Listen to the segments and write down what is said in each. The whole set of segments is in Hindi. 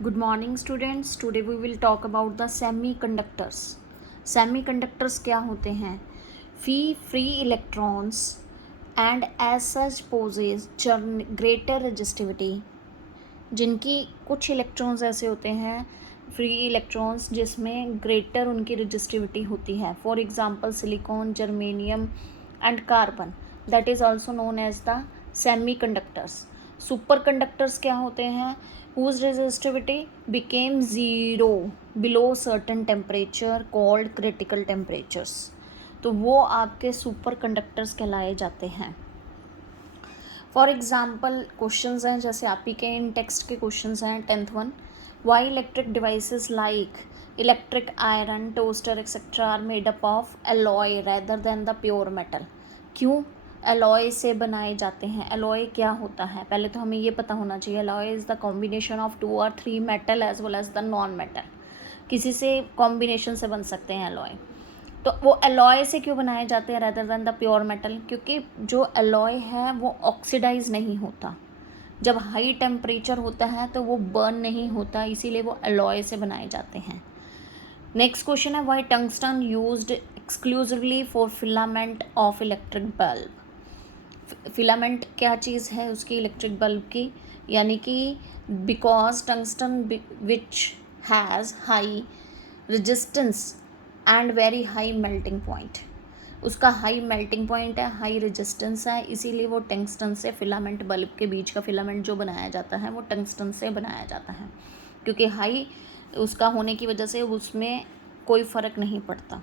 Good morning students. Today we will talk about the semiconductors. Semiconductors क्या होते हैं? Free electrons and as such possess greater resistivity. जिनकी कुछ इलेक्ट्रॉन्स ऐसे होते हैं फ्री इलेक्ट्रॉन्स जिसमें ग्रेटर उनकी रजिस्टिविटी होती है. For example silicon, germanium and carbon. That is also known as the semiconductors. Super conductors क्या होते हैं? whose resistivity became zero below certain temperature called critical temperatures. तो वो आपके सुपर कंडक्टर्स कहलाए जाते हैं. फॉर एग्जाम्पल क्वेश्चंस हैं जैसे आप ही के इन टेक्स्ट के क्वेश्चंस हैं. 10th one, why electric devices like electric iron, toaster etcetera are made up of alloy rather than the pure metal. क्यों एलॉय से बनाए जाते हैं? एलॉय क्या होता है? पहले तो हमें ये पता होना चाहिए. Alloy is the combination of 2 और 3 metal as well as the non metal. किसी से कॉम्बिनेशन से बन सकते हैं एलॉय. तो वो एलॉय से क्यों बनाए जाते हैं rather than the pure metal? क्योंकि जो एलॉय है वो ऑक्सीडाइज नहीं होता. जब हाई टेम्परेचर होता है तो वो बर्न नहीं होता, इसीलिए वो एलॉय से बनाए जाते हैं. नेक्स्ट क्वेश्चन है, why tungsten used exclusively for filament of electric bulb. Filament क्या चीज़ है उसकी? इलेक्ट्रिक बल्ब की. यानी कि because tungsten which has high resistance and very high melting point. उसका हाई मेल्टिंग पॉइंट है, हाई रेजिस्टेंस है, इसीलिए वो टंगस्टन से फिलामेंट, बल्ब के बीच का फिलामेंट जो बनाया जाता है वो टंगस्टन से बनाया जाता है. क्योंकि हाई उसका होने की वजह से उसमें कोई फ़र्क नहीं पड़ता.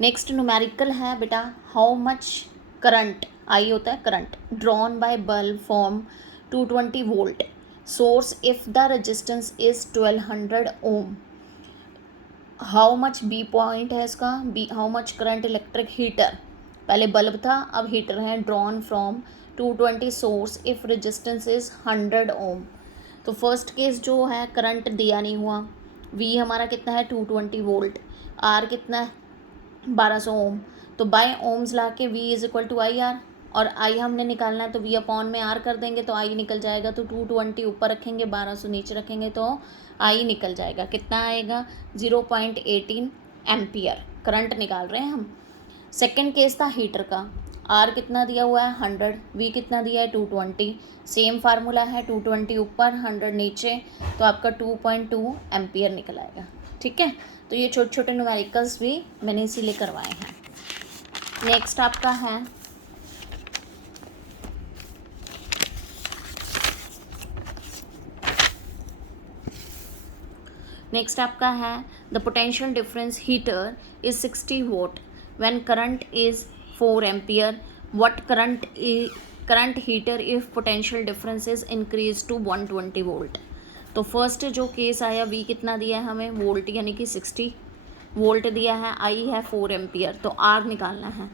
नेक्स्ट न्यूमेरिकल है बेटा, हाउ मच करंट, आई होता है current, drawn by bulb form 220 volt source if the resistance is 1200 ohm. How much B point है इसका. B how much current electric heater, पहले बल्ब था अब हीटर है, ड्रॉन फ्रॉम 220 सोर्स इफ़ रेजिस्टेंस इज़ 100 ओम. तो फर्स्ट केस जो है करंट दिया नहीं हुआ. वी हमारा कितना है 220 वोल्ट, आर कितना है 1200 ओम. तो बाय ओम्स ला के V is equal to I R, और आई हमने निकालना है तो वी अपॉन में आर कर देंगे तो आई निकल जाएगा. तो 220 ऊपर रखेंगे, 1200 नीचे रखेंगे तो आई निकल जाएगा. कितना आएगा? 0.18 एम्पियर करंट निकाल रहे हैं हम. सेकेंड केस था हीटर का. आर कितना दिया हुआ है 100, वी कितना दिया है 220. सेम फार्मूला है, 220 ऊपर 100 नीचे, तो आपका 2.2 एम्पियर निकल आएगा. ठीक है, तो ये छोटे छोटे न्यूमेरिकल्स भी मैंने इसीलिए करवाए हैं. नेक्स्ट आपका है the potential difference heater is 60 volt when current is 4 ampere. What current heater if potential difference is increase to 120 volt. तो फर्स्ट जो केस आया, वी कितना दिया है हमें वोल्ट यानी कि 60 वोल्ट दिया है, आई है 4 एम्पियर, तो आर निकालना है.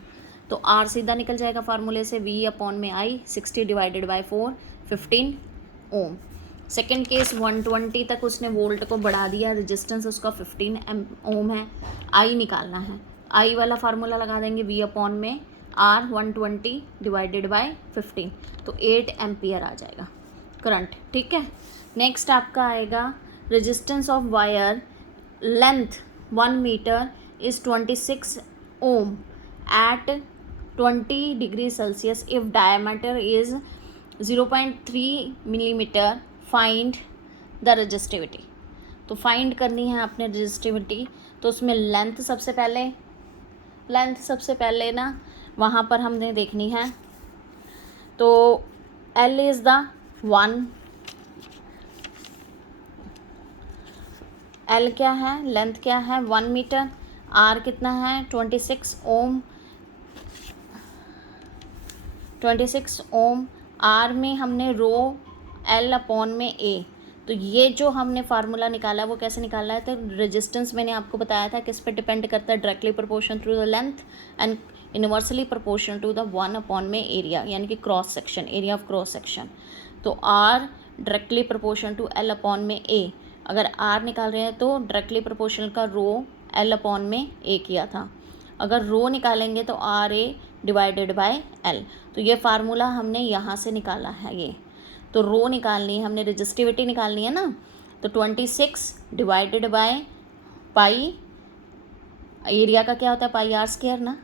तो आर सीधा निकल जाएगा फार्मूले से, वी अपॉन में I, 60 divided by 4 15 ohm. Second case 120 तक उसने वोल्ट को बढ़ा दिया, रेजिस्टेंस उसका 15 ओम है, आई निकालना है. आई वाला फार्मूला लगा देंगे, वी अपॉन में आर 120 डिवाइडेड बाय 15, तो 8 एम्पियर आ जाएगा करंट. ठीक है, नेक्स्ट आपका आएगा resistance of wire length 1 metre is 26 ohm at 20 degree Celsius if diameter is 0.3 millimetre. Find the resistivity. तो फाइंड करनी है आपने रजिस्टिविटी. तो उसमें लेंथ सबसे पहले ना वहाँ पर हमने देखनी है. तो L इज़ द 1, L क्या है, लेंथ क्या है 1 मीटर, R कितना है 26 ओम. 26 ओम, आर में हमने रो एल अपॉन में ए. तो ये जो हमने फार्मूला निकाला है वो कैसे निकाला है? तो रेजिस्टेंस मैंने आपको बताया था किस पे डिपेंड करता है, directly proportion to the length and inversely proportion to the 1 upon में एरिया यानी कि cross section, area of cross section. तो R directly proportion to L upon में ए. अगर आर निकाल रहे हैं तो डायरेक्टली प्रोपोर्शनल का रो एल अपॉन में ए किया था. अगर रो निकालेंगे तो R A divided by L. तो ये फार्मूला हमने यहाँ से निकाला है. ये तो रो निकालनी है हमने, रजिस्टिविटी निकालनी है ना. तो 26 डिवाइडेड बाय पाई, एरिया का क्या होता है पाई आर स्क्वायर ना,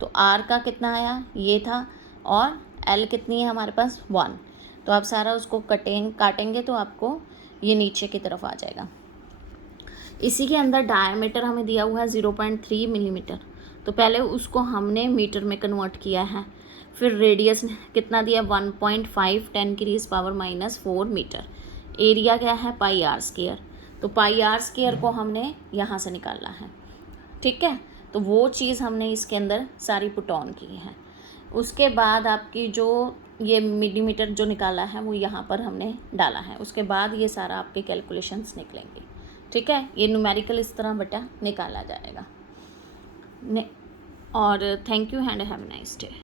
तो आर का कितना आया ये था, और एल कितनी है हमारे पास 1। तो आप सारा उसको काटेंगे तो आपको ये नीचे की तरफ आ जाएगा। इसी के अंदर डायमीटर हमें दिया हुआ है 0.3 मिलीमीटर, तो पहले उसको हमने मीटर में कन्वर्ट किया है। फिर रेडियस कितना दिया 1.5 10⁻⁻⁴ मीटर। एरिया क्या है पाई आर स्क्वायर, तो पाई आर स्क्वायर को हमने यहाँ से निकालना है, ठीक है। तो वो चीज़ हमने इसके अंदर सारी पुट ऑन की है। उसके बाद आपकी जो ये मिलीमीटर जो निकाला है वो यहाँ पर हमने डाला है। उसके बाद ये सारा आपके कैलकुलेशंस निकलेंगे, ठीक है। ये न्यूमेरिकल इस तरह बेटा निकाला जाएगा। और thank you and have a nice day.